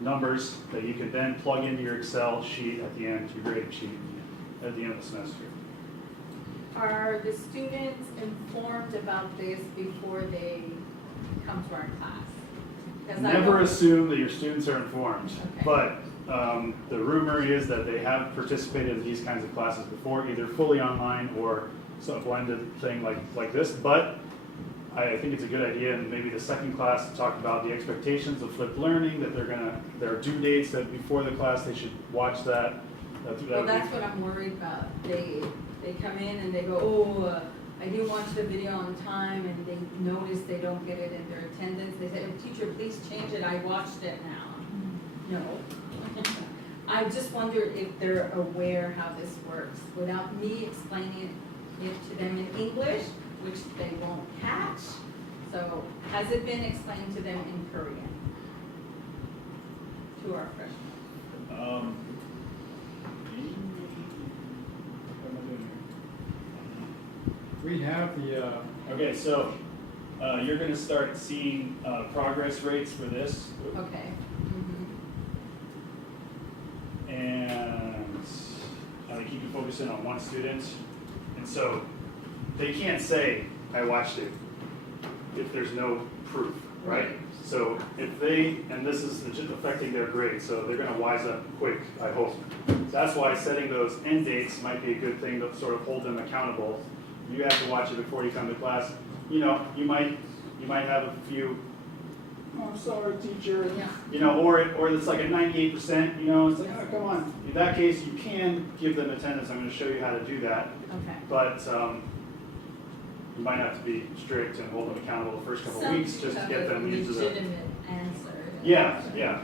numbers that you can then plug into your Excel sheet at the end, your grading sheet at the end of the semester. Are the students informed about this before they come to our class? 'Cause I Never know- assume that your students are informed, Okay. but the rumor is that they have participated in these kinds of classes before, either fully online or some blended thing like this. But I think it's a good idea, and maybe the second class to talk about the expectations of flipped learning, that there are due dates that before the class they should watch that. Well, that's what I'm worried about. They come in and they go, oh, I didn't watch the video on time, and they notice they don't get it in their attendance. They say, oh, teacher, please change it. I watched it now. No. I just wonder if they're aware how this works without me explaining it to them in English, which they won't catch. So has it been explained to them in Korean? To our freshmen? We have the, Okay, so you're going to start seeing progress rates for this. Okay. Mhm. And they keep you focusing on one student. And so they can't say, I watched it, if there's no proof, right? Right. So if they, and this is affecting their grade, so they're going to wise up quick, I hope. That's why setting those end dates might be a good thing to sort of hold them accountable. You have to watch it before you come to class. You know, you might have a few, oh, I'm sorry, teacher. Yeah. You know, or it's like a 98%, you know, it's like, oh, come on. In that case, you can give them attendance. I'm going to show you how to do that. Okay. But you might have to be strict and hold them accountable the first couple of weeks just to get them into the... legitimate answer. Yeah, yeah.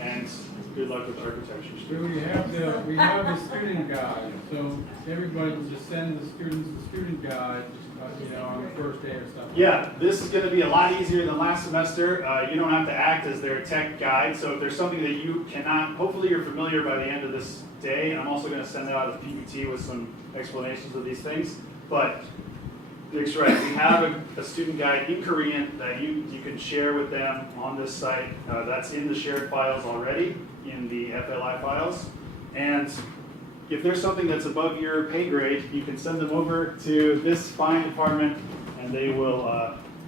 And good luck with architecture. so we have the student guide, so everybody can just send the students the student guide, on the first day or something. Yeah, this is going to be a lot easier than last semester. You don't have to act as their tech guide. So if there's something that you cannot, hopefully you're familiar by the end of this day. I'm also going to send out a PPT with some explanations of these things. But Dick's right. We have a student guide in Korean that you can share with them on this site. That's in the shared files already, in the FLI files. And if there's something that's above your pay grade, you can send them over to this fine department and they will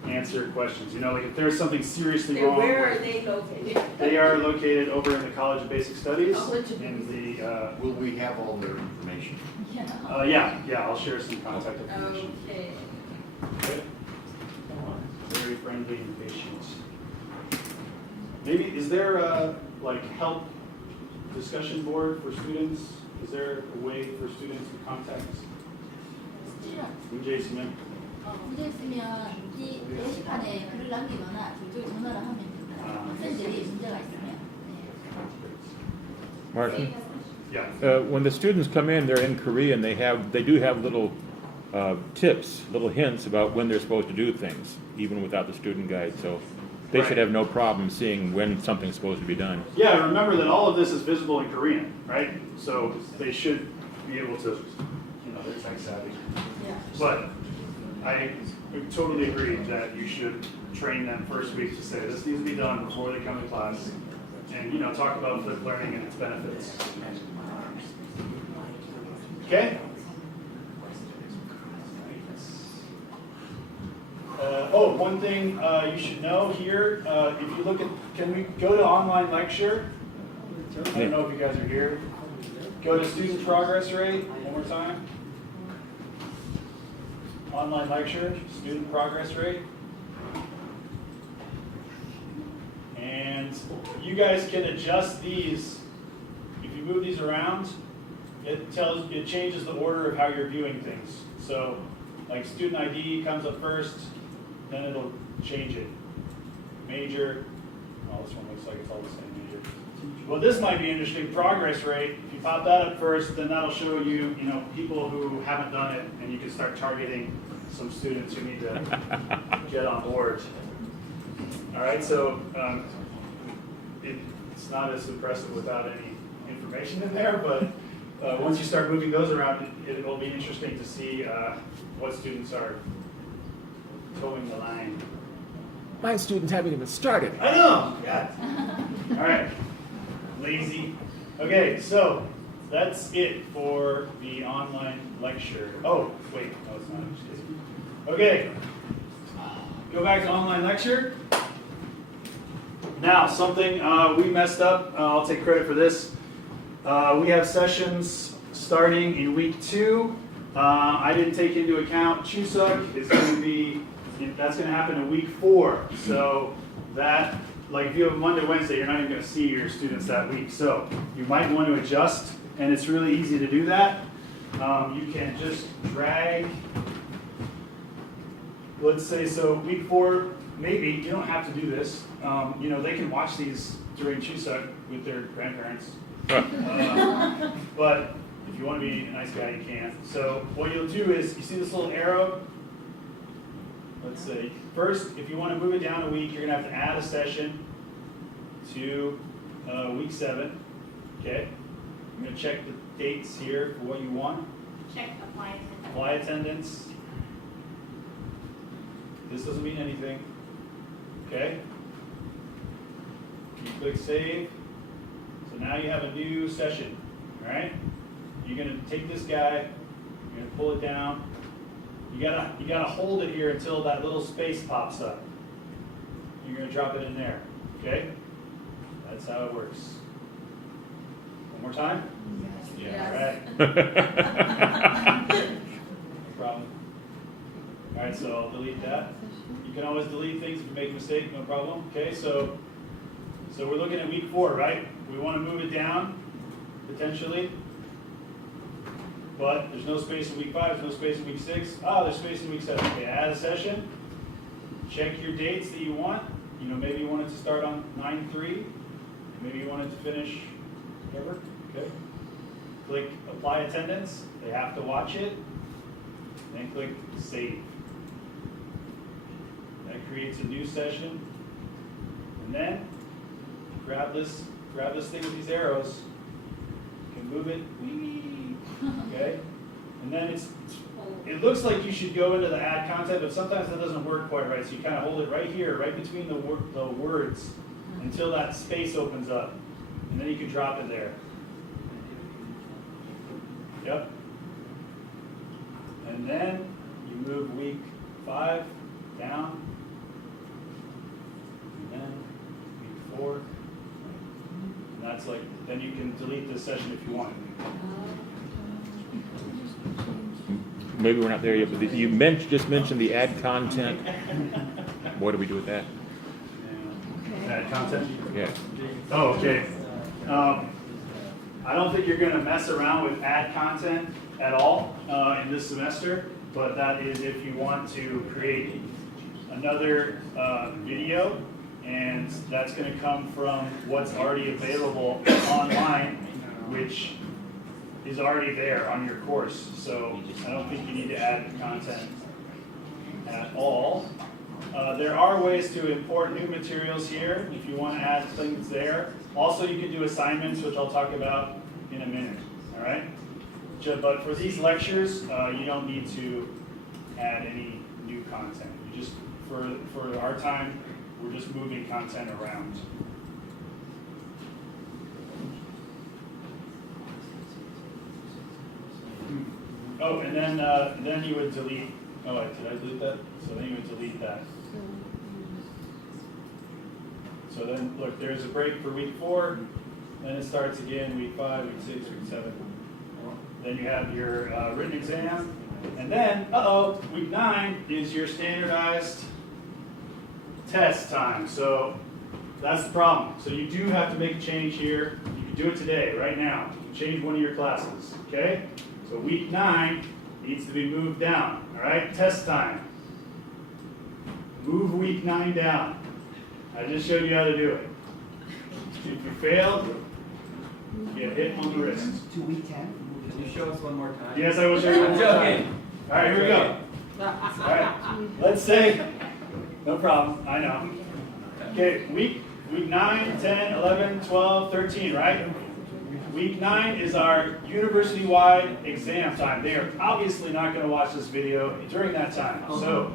answer questions. You know, like if there's something seriously wrong. Where are they located? They are located over in the College of Basic Studies. College of in the, Will we have all their information? Yeah. I'll share some contact information. Okay. Okay. Very friendly and patient. Maybe, is there a, help discussion board for students? Is there a way for students to contact 문제 있으면? 문제 있으면 이 게시판에 글을 남기거나 저쪽에 전화를 하면 됩니다. 학생들이 문제가 있으면. Martin, Yeah. when the students come in, they're in Korean. They do have little tips, little hints about when they're supposed to do things, even without the student guide. So they should Right. have no problem seeing when something's supposed to be done. Yeah, remember that all of this is visible in Korean, right? So they should be able to, they're tech savvy. Yeah. But I totally agree that you should train them first week to say this needs to be done before they come to class, and talk about flipped learning and its benefits. Okay. One thing you should know here, if you look at, can we go to online lecture? I don't know if you guys are here. Go to student progress rate, one more time. Online lecture, student progress rate. And you guys can adjust these. If you move these around, it changes the order of how you're viewing things. So, like student ID comes up first, then it'll change it. Major, oh, this one looks like it's all the same major. Well, this might be interesting, progress rate. If you pop that up first, then that'll show you, people who haven't done it, and you can start targeting some students who need to get on board. All right, so it's not as impressive without any information in there, but once you start moving those around, it will be interesting to see what students are towing the line. My students haven't even started. I know, yeah. All right, Okay, so that's it for the online lecture. Oh, wait, no, it's not. I'm just kidding. Okay, go back to online lecture. Now, something we messed up. I'll take credit for this. We have sessions starting in week 2. I didn't take into account Chuseok is going to be, that's going to happen in week 4. So that, like if you have Monday, Wednesday, you're not even going to see your students that week. So you might want to adjust, and it's really easy to do that. You can just drag, let's say, so week 4, maybe, you don't have to do this. You know, they can watch these during Chuseok with their grandparents. But if you want to be a nice guy, you can. So what you'll do is, you see this little arrow? Let's say, first, if you want to move it down a week, you're going to have to add a session to week 7. Okay? I'm going to check the dates here for what you want. Check apply attendance. Apply attendance. This doesn't mean anything. Okay? You click save. So now you have a new session. Alright? You're going to take this guy, you're going to pull it down. You gotta hold it here until that little space pops up. You're going to drop it in there. Okay? That's how it works. One more time? Yes. All right. No problem. All right, so I'll delete that. You can always delete things if you make a mistake, no problem. Okay, so we're looking at week 4, right? We want to move it down, potentially. But there's no space in week 5, there's no space in week 6. Oh, there's space in week 7. Okay, add a session. Check your dates that you want. You know, maybe you want it to start on 9/3. Maybe you want it to finish, whatever. Okay. Click apply attendance. They have to watch it. Then click save. That creates a new session. And then grab this thing with these arrows. You can move it. Whee! Okay? And then it looks like you should go into the add content, but sometimes that doesn't work quite right. So you kind of hold it right here, right between the words, until that space opens up. And then you can drop it there. Yep. And then you move week 5 down. And then week 4. And that's like, then you can delete this session if you want. Maybe we're not there yet, but you just mentioned the add content. What do we do with that? Add content? Yeah. Oh, okay. I don't think you're going to mess around with add content at all in this semester, but that is if you want to create another video, and that's going to come from what's already available online, which is already there on your course. So I don't think you need to add the content at all. There are ways to import new materials here if you want to add things there. Also, you can do assignments, which I'll talk about in a minute. All right? But for these lectures, you don't need to add any new content. You just, for our time, we're just moving content around. Oh, and then you would delete. Oh, wait, did I delete that? So then you would delete that. So then, look, there's a break for week 4. Then it starts again week 5, week 6, week 7. Then you have your written exam. And then, week 9 is your standardized test time. So that's the problem. So you do have to make a change here. You can do it today, right now. You can change one of your classes, okay? So week 9 needs to be moved down, all right? Test time. Move week 9 down. I just showed you how to do it. If you fail, you get hit on the wrist. To week 10? Can you show us one more time? Yes, I will show you one more Okay. time. All right, here we go. All right, let's say, no problem, I know. Okay, week 9, 10, 11, 12, 13, right? Week 9 is our university-wide exam time. They are obviously not going to watch this video during that time. So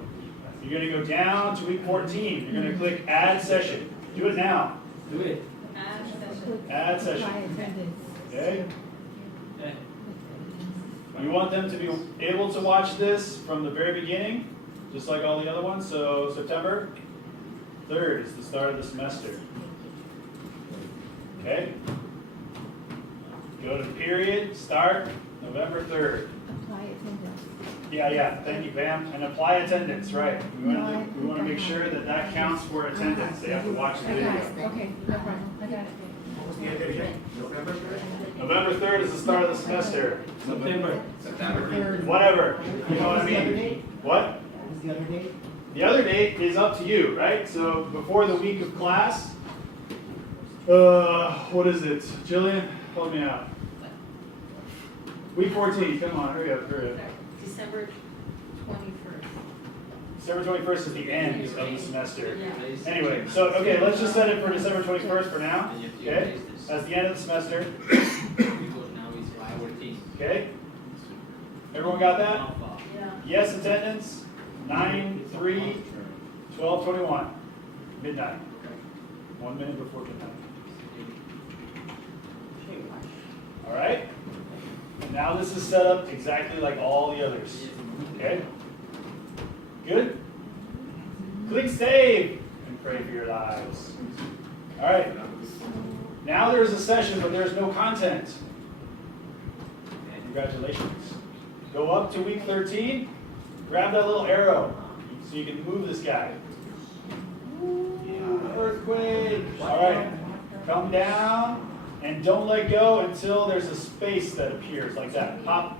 you're going to go down to week 14. You're going to click Add Session. Do it now. Do it. Add session. Add Session. Okay? You want them to be able to watch this from the very beginning, just like all the other ones. So September 3rd is the start of the semester. Okay? Go to period, start November 3rd. apply attendance. Yeah, thank you, Pam. And apply attendance, right. We want to make sure that that counts for attendance. They have to watch the I video. got it, okay, no problem, I got it. November 3rd is the start of the semester. September. Whatever, you know what I mean? What? What was the other date? The other date is up to you, right? So before the week of class, what is it? Jillian, help me out. Week 14, come on, hurry up. December 21st. December 21st is the end of the semester. Yeah. Anyway, so, okay, let's just set it for December 21st for now, okay? That's the end of the semester, okay? Everyone got that? Yeah. Yes, attendance, 9/3/12/21, midnight. 1 minute before midnight. All right? Now this is set up exactly like all the others, okay? Good? Click save and pray for your lives. All right. Now there's a session, but there's no content. Congratulations. Go up to week 13, grab that little arrow so you can move this guy. Earthquake. All right. Come down and don't let go until there's a space that appears like that. Pop.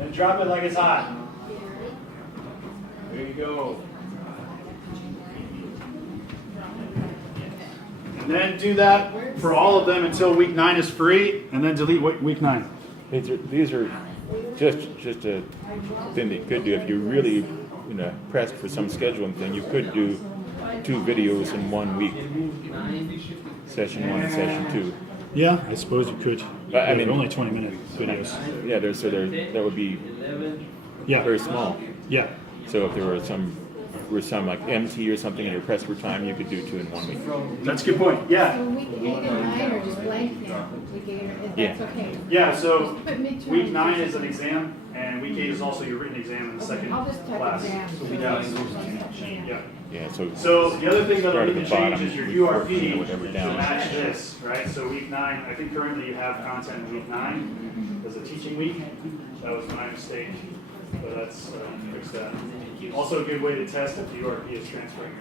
And drop it like it's hot. There you go. And then do that for all of them until week 9 is free, and then delete week 9. These are just a thing that you could do if you really pressed for some scheduling thing. You could do 2 videos in 1 week, session 1 and session 2. Yeah, I suppose you could. But, I mean, only 20-minute videos. Yeah, that would be Yeah, very small. yeah. So if there were some like MT or something and you're pressed for time, you could do 2 in 1 week. That's a good point. Yeah, So week 8 and 9 are just blank now, week 8, that's okay. yeah. So Put midterm. week 9 is an exam, and week 8 is also your written exam in the second I'll just type class. exam. Yeah. Yeah, so So the other thing that Start we at can the change bottom, is your week 14 URP or whatever to down. match this, right? So week 9, I think currently you have content in week 9 as a teaching week. That was my mistake, but that's fix that. Also a good way to test if the URP is transferring.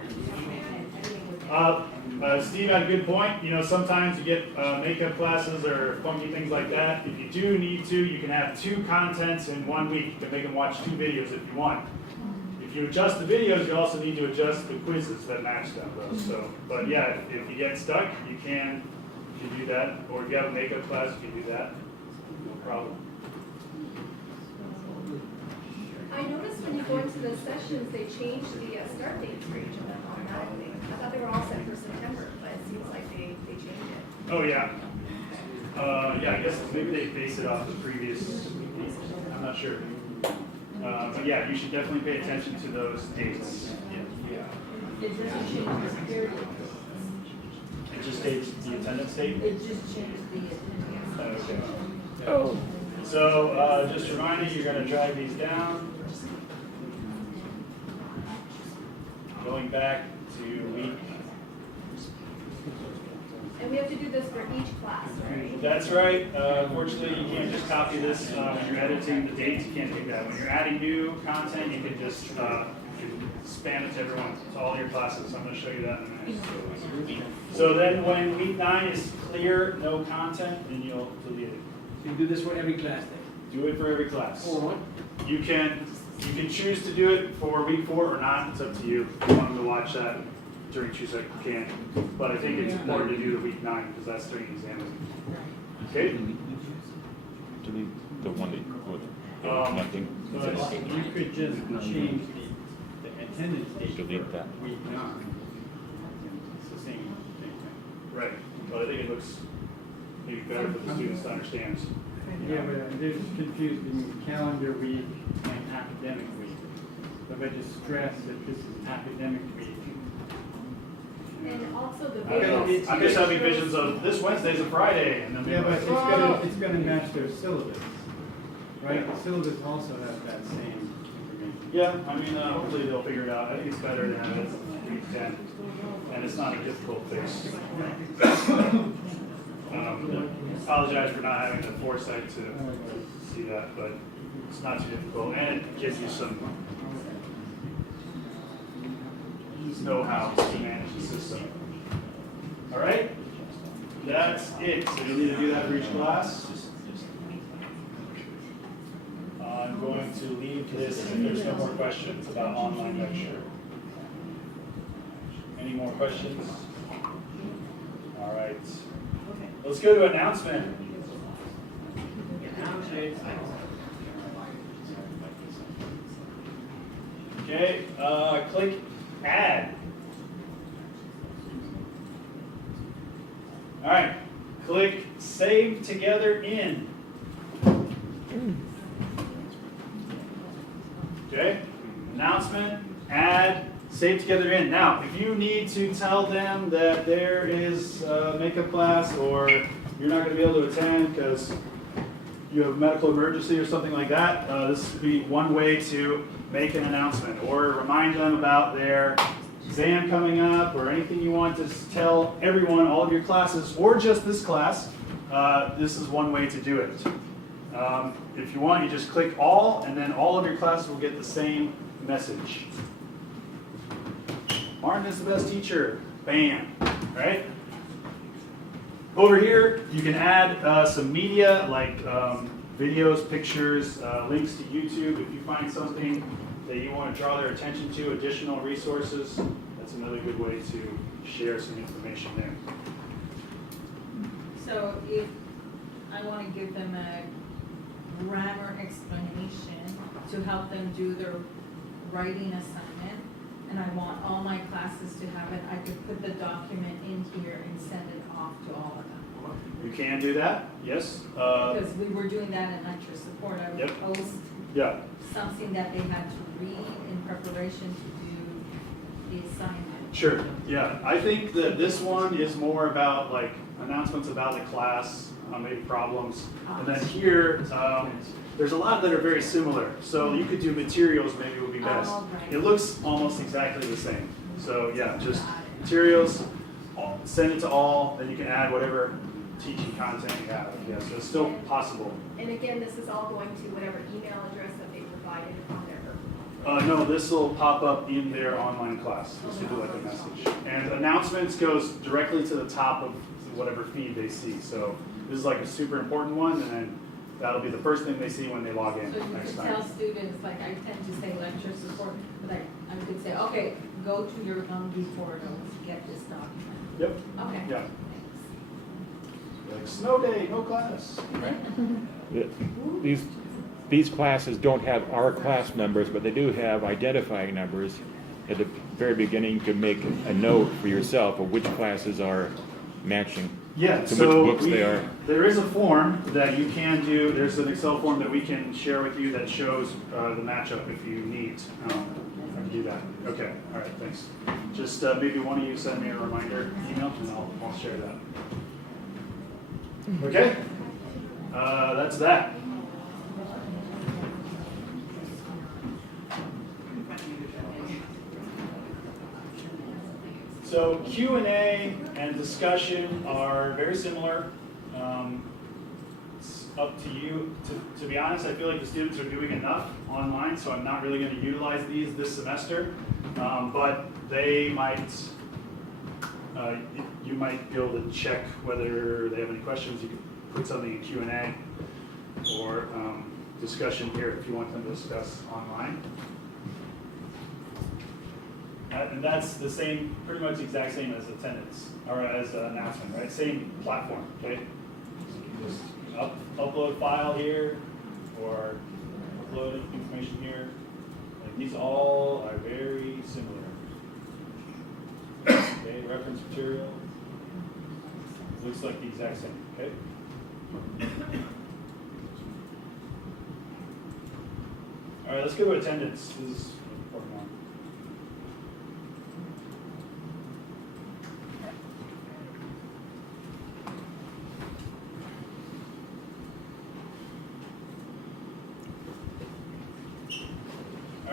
Steve had a good point. Sometimes you get makeup classes or funky things like that. If you do need to, you can have 2 contents in 1 week. You can make them watch 2 videos if you want. If you adjust the videos, you also need to adjust the quizzes that match them, though. So, but yeah, if you get stuck, you can do that. Or if you have a makeup class, you can do that. No problem. I noticed when you go into the sessions, they changed the start dates for each of them automatically. I thought they were all set for September, but it seems like they changed it. Oh, yeah. Yeah, I guess maybe they base it off the previous, I'm not sure. But yeah, you should definitely pay attention to those dates. It doesn't change this period. It just states the attendance date. It just changed the attendance. Okay. Oh. So just a reminder, you're going to drag these down. Going back to week. And we have to do this for each class, right? That's right. Unfortunately, you can't just copy this when you're editing the dates. You can't do that. When you're adding new content, you can just spam it to everyone, to all your classes. I'm going to show you that in a minute. So then when week 9 is clear, no content, then you'll delete it. So you do this for every class then? Do it for every class. Or what? You can choose to do it for week 4 or not. It's up to you. If you want them to watch that during Tuesday, you can. But I think it's important to do the week 9 because that's during exam. Okay? Delete the one that with nothing. But you could just change the attendance date Delete for that. week 9. It's the same thing. Right. But I think it looks maybe better for the students to understand. Yeah, but they're just confused between calendar week and academic week. So if I just stress that this is academic week, And also the I'm videos. just having visions of this Wednesday's a Friday, and then Yeah, but maybe it's gonna match their syllabus, right? The syllabus also has that same information. yeah, I mean, hopefully they'll figure it out. I think it's better than having it 3 to 10, and it's not a difficult fix. Apologize for not having the foresight to see that, but it's not too difficult, and it gives you some know-how to manage the system. All right, that's it. So you'll need to do that for each class. I'm going to leave this if there's no more questions about online lecture. Any more questions? All right. Let's go to announcement. Okay, click add. All right, click save together in. Okay, announcement, add, save together in. Now, if you need to tell them that there is a makeup class or you're not going to be able to attend because you have a medical emergency or something like that, this would be one way to make an announcement or remind them about their exam coming up or anything you want to tell everyone, all of your classes, or just this class. This is one way to do it. If you want, you just click all, and then all of your classes will get the same message. Martin is the best teacher. Bam. Right? Over here, you can add some media like videos, pictures, links to YouTube. If you find something that you want to draw their attention to, additional resources, that's another good way to share some information there. So if I want to give them a grammar explanation to help them do their writing assignment, and I want all my classes to have it, I could put the document in here and send it off to all of them. You can do that, yes. Because we were doing that in lecture support. I would Yep. post Yeah, something that they had to read in preparation to do the assignment. sure. Yeah, I think that this one is more about like announcements about the class, maybe problems. And then here, there's a lot that are very similar. So you could do materials maybe would be best. Oh, right. It looks almost exactly the same. So yeah, just materials, send it to all, then you can add whatever teaching content you have. Yeah, so it's still possible. And again, this is all going to whatever email address that they provided on their. No, this will pop up in their online class. This will do like a message. And announcements goes directly to the top of whatever feed they see. So this is like a super important one, and then that'll be the first thing they see when they log in So you next could time. tell students, like I tend to say lecture support, but I could say, okay, go to your Gumby portal to get this document. Yep. Okay. Yeah. Thanks. Like snow day, no class. Right? Yeah. These classes don't have our class numbers, but they do have identifying numbers. At the very beginning, you can make a note for yourself of which classes are matching. Yeah, To so which books they are. there is a form that you can do. There's an Excel form that we can share with you that shows the matchup if you need. I can do that. Okay, all right, thanks. Just maybe one of you send me a reminder email and I'll share that. Okay, that's that. So Q&A and discussion are very similar. It's up to you. To be honest, I feel like the students are doing enough online, so I'm not really going to utilize these this semester. But they might, you might be able to check whether they have any questions. You can put something in Q&A or discussion here if you want them to discuss online. And that's the same, pretty much the exact same as attendance, or as an announcement, right? Same platform, okay? So you just upload file here, or upload information here. Like these all are very similar. Okay, reference material. Looks like the exact same, okay? All right, let's go to attendance. This is an important one.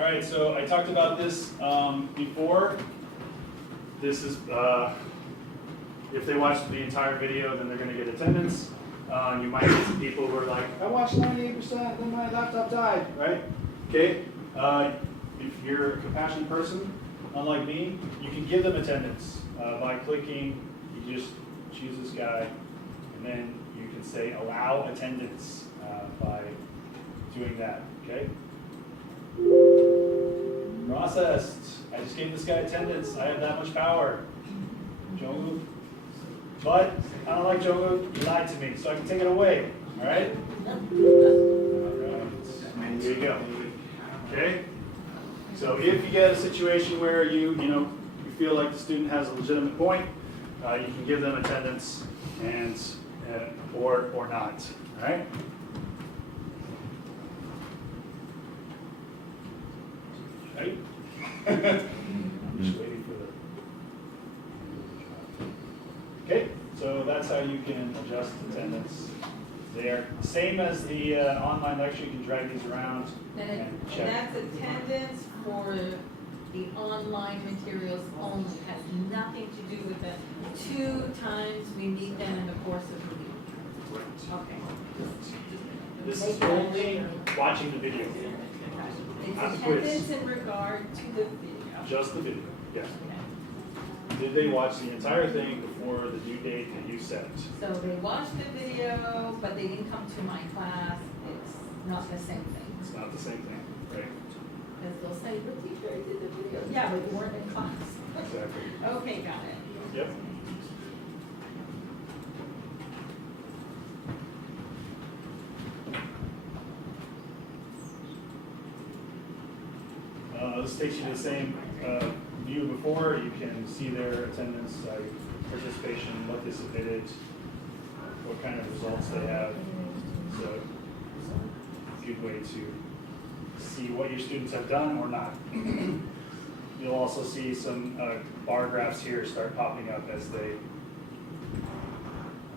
right, so I talked about this before. This is, if they watch the entire video, then they're gonna get attendance. You might get some people who are like, I watched 98%, then my laptop died, right? Okay, if you're a compassionate person, unlike me, you can give them attendance by clicking, you just choose this guy, and then you can say allow attendance by doing that, okay? Processed. I just gave this guy attendance. I have that much power. Jonguk. But I don't like Jonguk. He lied to me, so I can take it away. All right? There you go. Okay? So if you get a situation where you feel like the student has a legitimate point, you can give them attendance and or not. All right? Right? Just waiting for the. Okay, so that's how you can adjust attendance there. Same as the online lecture, you can drag these around and check. That's attendance for the online materials only, has nothing to do with the 2 times we meet them in the course of the week. Okay. This is only watching the video. It's Not the quiz. attendance in regard to the video. Just the video, yes. Did they watch the entire thing before the due date that you set? So they watched the video, but they didn't come to my class. It's not the same thing. It's not the same thing, right? Because they'll say, the teacher did the video. Yeah, but you weren't in class. Exactly. Okay, got it. Yep. This takes you to the same view before. You can see their attendance, participation, what they submitted, what kind of results they have. So it's a good way to see what your students have done or not. You'll also see some bar graphs here start popping up as they, I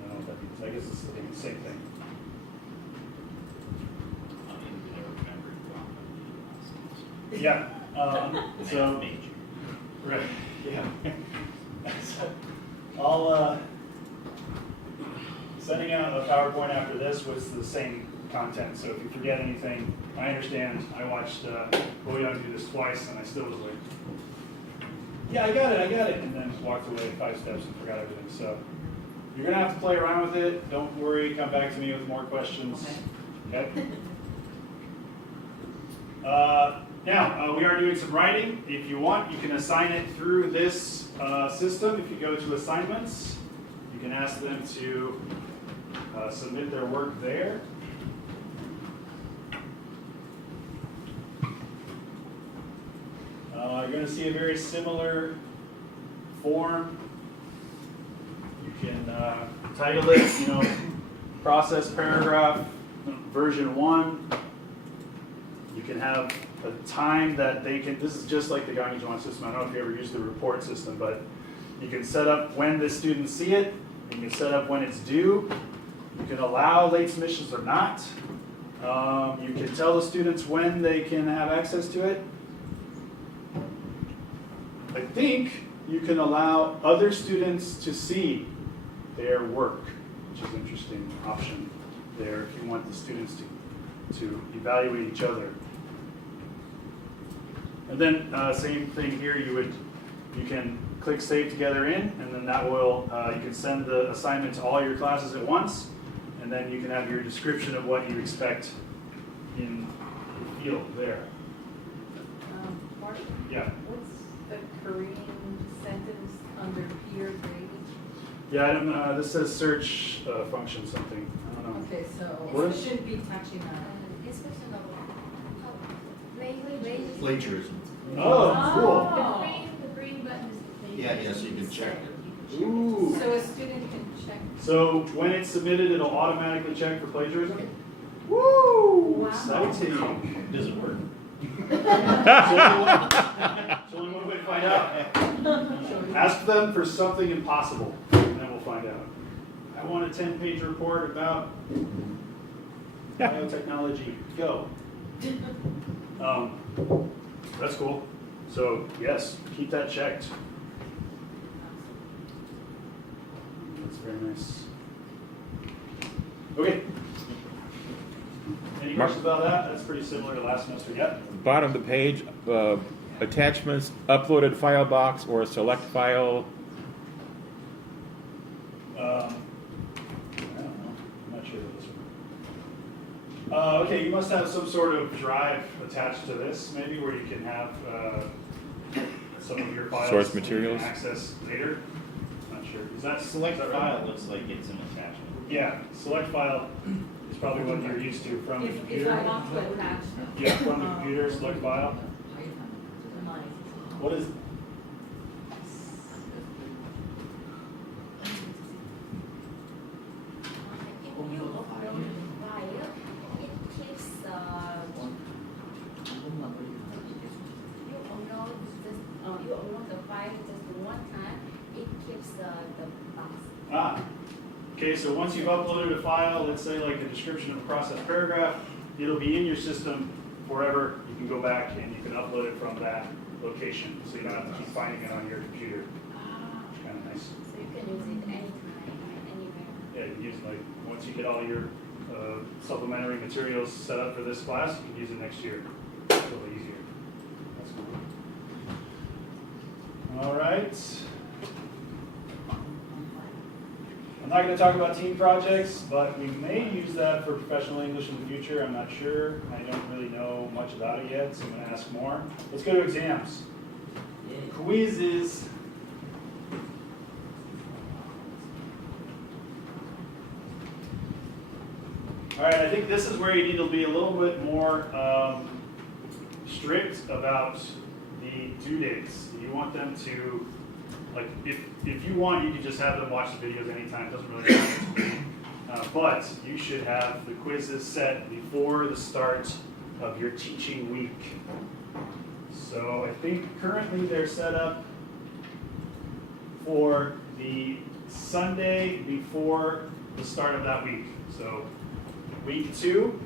don't know what that means. I guess it's the same thing. Yeah. So, right, yeah. So, I'll, sending out a PowerPoint after this with the same content. So if you forget anything, I understand. I watched Boyoung do this twice and I still was like, yeah, I got it. And then walked away 5 steps and forgot everything. So you're gonna have to play around with it. Don't worry, come back to me with more questions. Okay? Now, we are doing some writing. If you want, you can assign it through this system. If you go to assignments, you can ask them to submit their work there. You're going to see a very similar form. You can title it, process paragraph, version 1. You can have a time that they can, this is just like the Gangneung system. I don't know if you ever used the report system, but you can set up when the students see it. You can set up when it's due. You can allow late submissions or not. You can tell the students when they can have access to it. I think you can allow other students to see their work, which is an interesting option there if you want the students to evaluate each other. And then same thing here, you can click Save Together In, and then that will, you can send the assignment to all your classes at once, and then you can have your description of what you expect in the field there. Marty, Yeah. what's the Korean sentence under peer grading? Yeah, I don't know, this says search function something, I don't know. Okay, so What we is- shouldn't be touching that. Inspection of Plagiarism. Oh, The green button is the Yeah, so you can check it. cool. Ooh. So a student can check. So when it's submitted, it'll automatically check for plagiarism? Woo! Wow. Exciting. Does it work? There's only one way to find out. Ask them for something impossible, and then we'll find out. I want a 10-page report about biotechnology. Go. That's cool. So yes, keep that checked. That's very nice. Okay. Any Mark? questions about that? That's pretty similar to last semester. Yep. Bottom of the page, attachments, uploaded file box or select file. I don't know. I'm not sure of this one. Okay, you must have some sort of drive attached to this, maybe, where you can have some of your files Source that you can materials? access later. Not sure. Select is that file right? looks like it's an attachment. Yeah, select file is probably what you're used to from the If I computer. want to attach them. Yeah, from the computer, select file. What is? If you upload the file, it keeps you upload the file just one time, it keeps the box. Ah, okay, so once you've uploaded a file, let's say like a description of a process paragraph, it'll be in your system forever. You can go back and you can upload it from that location, so you don't have to keep finding it on your computer. Kind of nice. So you can use it anytime, anywhere. Yeah, you can use like, once you get all your supplementary materials set up for this class, you can use it next year. It's a little easier. That's cool. All right. I'm not going to talk about team projects, but we may use that for professional English in the future. I'm not sure. I don't really know much about it yet, so I'm going to ask more. Let's go to exams. Quizzes. All right, I think this is where you need to be a little bit more strict about the due dates. You want them to, like, if you want, you can just have them watch the videos anytime. It doesn't really matter to me. But you should have the quizzes set before the start of your teaching week. So I think currently they're set up for the Sunday before the start of that week. So week 2,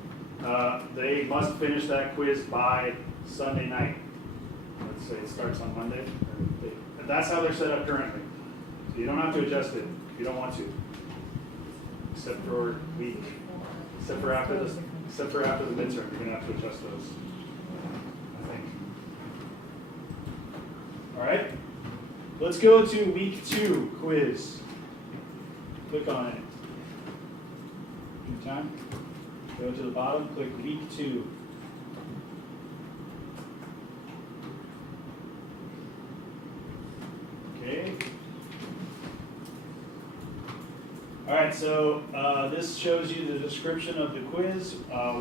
they must finish that quiz by Sunday night. Let's say it starts on Monday. That's how they're set up currently. So you don't have to adjust it if you don't want to. Except for after the midterm, you're gonna have to adjust those, I think. All right, let's go to week 2 quiz. Click on it. Anytime. Go to the bottom, click week 2. Okay. All right, so this shows you the description of the quiz,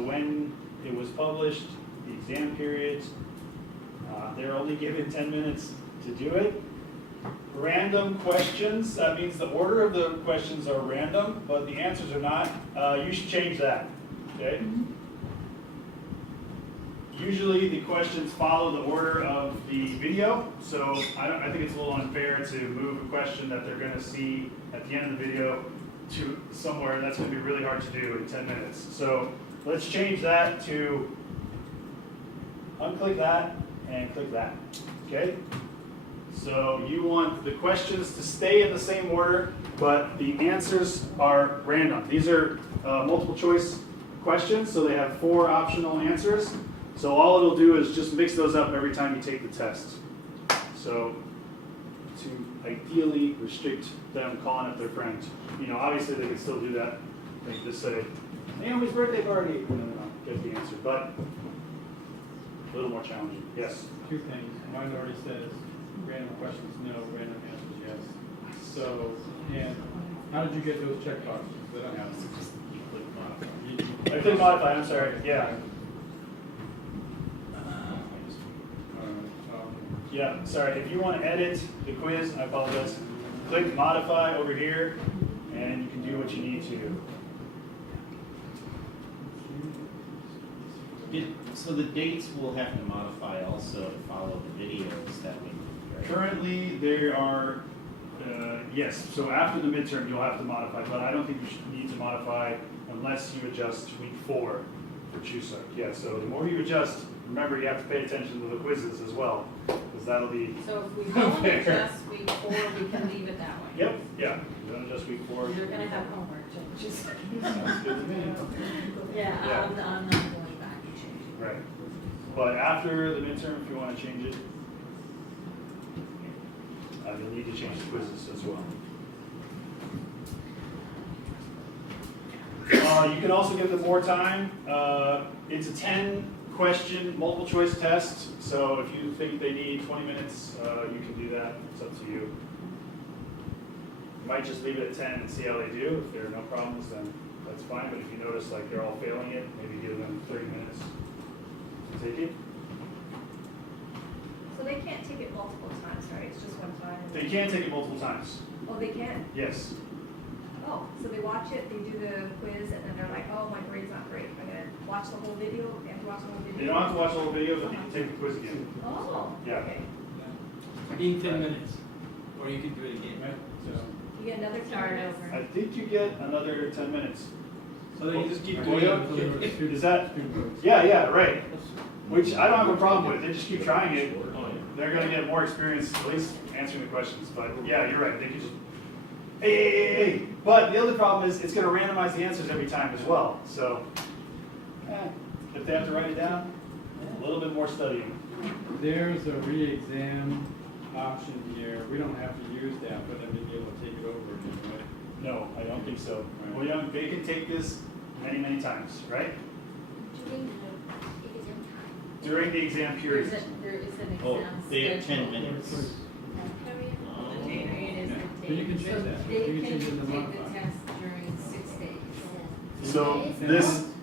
when it was published, the exam periods. They're only given 10 minutes to do it. Random questions, that means the order of the questions are random, but the answers are not. You should change that, okay? Usually the questions follow the order of the video, so I think it's a little unfair to move a question that they're going to see at the end of the video to somewhere that's going to be really hard to do in 10 minutes. So let's change that to unclick that and click that, okay? So you want the questions to stay in the same order, but the answers are random. These are multiple choice questions, so they have 4 optional answers. So all it'll do is just mix those up every time you take the test. So to ideally restrict them calling up their friends. You know, obviously they can still do that. They can just say, Naomi's birthday party, and then get the answer. But a little more challenging. Yes? 2 things. Mine already says random questions no, random answers yes. So, and how did you get those check boxes? They don't have them. I click modify, I'm sorry. Yeah. Yeah, sorry. If you want to edit the quiz, I apologize. Click modify over here, and you can do what you need to. So the dates will have to modify also to follow the videos that we move, right? Currently, there are, yes, so after the midterm, you'll have to modify, but I don't think you should need to modify unless you adjust week 4 for CHUSARK. Yeah, so the more you adjust, remember, you have to pay attention to the quizzes as well, because that'll be, So if we don't Fair. adjust week 4, we can leave it that way. yep, yeah, you're gonna adjust week 4. You're gonna have homework changes. Sounds good to me. Yeah, Yeah. I'm not going back and changing. Right. But after the midterm, if you want to change it, you'll need to change the quizzes as well. You can also give them more time. It's a 10-question multiple choice test, so if you think they need 20 minutes, you can do that. It's up to you. You might just leave it at 10 and see how they do. If there are no problems, then that's fine. But if you notice like they're all failing it, maybe give them 30 minutes to take it. So they can't take it multiple times, right? It's just one time? They can take it multiple times. Oh, they can? Yes. Oh, so they watch it, they do the quiz, and then they're like, oh, my grade's not great. I'm gonna watch the whole video? They have to watch the whole video? You don't have to watch the whole video, but you can take the quiz again. Oh, Yeah. okay. In 10 minutes, or you can do it again. Right? So, You get another 10 Start minutes? over. I think you get another 10 minutes. So then you just keep Oh, doing yeah. it until you're a student. Is that? student votes. Yeah, right. Which I don't have a problem with. They just keep trying it. They're gonna get more experience, at least answering the questions. But yeah, you're right. They can just, hey. But the other problem is it's gonna randomize the answers every time as well. So, if they have to write it down, a little bit more studying. There's a re-exam option here. We don't have to use that for them to be able to take it over again, right? No, I don't think so. Right. Well, yeah, they can take this many times, right? during the exam time. During the exam period. There is an Oh, exam they have 10 schedule. minutes. Period. Oh. Period is the So you can date. change So that. they You can can change it to take the modify. test during 6 days. So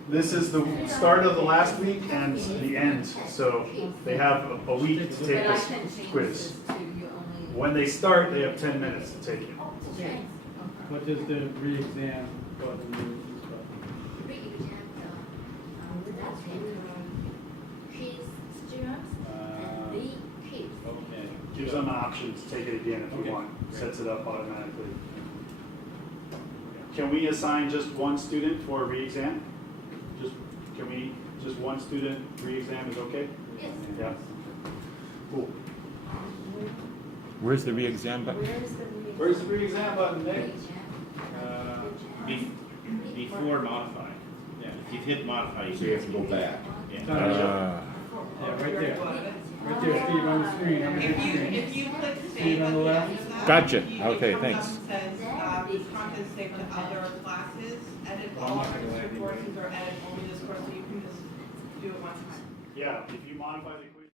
this is the start of the last week and the end. So they have a week to But take I this can change quiz. this to you only. When they start, they have 10 minutes to take it. Yeah. Okay. What does the re-exam button do? Re-exam, that's it. Quiz students and re-quiz. Okay. Gives them an option to take it again if you Okay. want. Sets it up automatically. Can we assign just one student for a re-exam? Just one student re-exam is okay? Yes. Yeah. Cool. Where's the re-exam button? Where's the re- Where's the re-exam button, Nick? Re-exam. Before modify. Yeah. If you hit modify, you So you have to go back. Yeah. Yeah, right there. Right there, Steve, on the screen, on the big If you, screen. if you click See save it on at the the left? end of that. Gotcha. you- Okay, it thanks. comes up and says, content saved to other classes, edit Well, I'm all not gonna registered lag courses or edit only this course, so you can just do it one time. Yeah, if you modify the